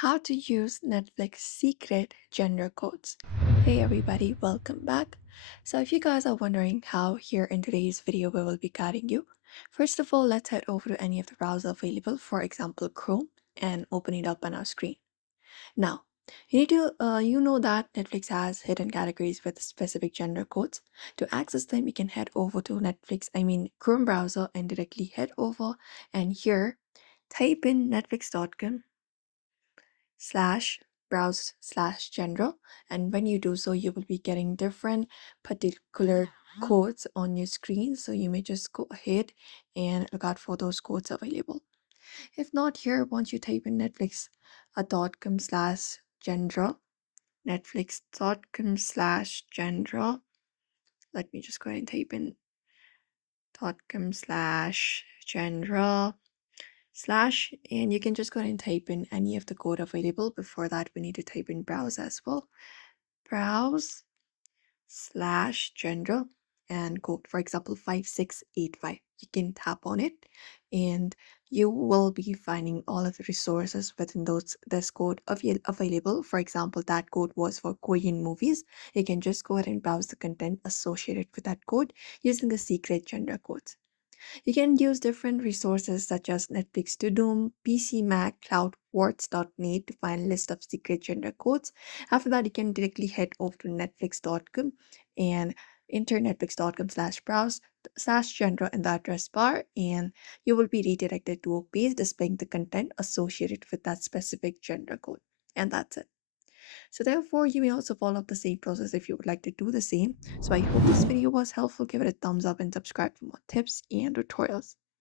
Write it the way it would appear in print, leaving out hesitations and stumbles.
How to use Netflix secret gender codes. Hey everybody, welcome back. So if you guys are wondering how, here in today's video we will be guiding you. First of all, let's head over to any of the browser available, for example Chrome, and open it up on our screen. Now, you know that Netflix has hidden categories with specific gender codes. To access them, you can head over to Chrome browser, and directly head over, and here type in netflix.com slash browse slash gender, and when you do so you will be getting different particular codes on your screen, so you may just go ahead and look out for those codes available. If not, here once you type in netflix.com slash gender, netflix.com slash gender, let me just go ahead and type in .com slash gender slash, and you can just go ahead and type in any of the code available. Before that, we need to type in browse as well. Browse slash gender and code, for example 5685. You can tap on it and you will be finding all of the resources within this code available. For example, that code was for Korean movies. You can just go ahead and browse the content associated with that code using the secret gender codes. You can use different resources such as Netflix to Doom, PC Mac, CloudWords.net to find a list of secret gender codes. After that, you can directly head over to netflix.com and enter netflix.com slash browse slash gender in the address bar, and you will be redirected to a page displaying the content associated with that specific gender code. And that's it. So therefore, you may also follow up the same process if you would like to do the same. So I hope this video was helpful. Give it a thumbs up and subscribe for more tips and tutorials.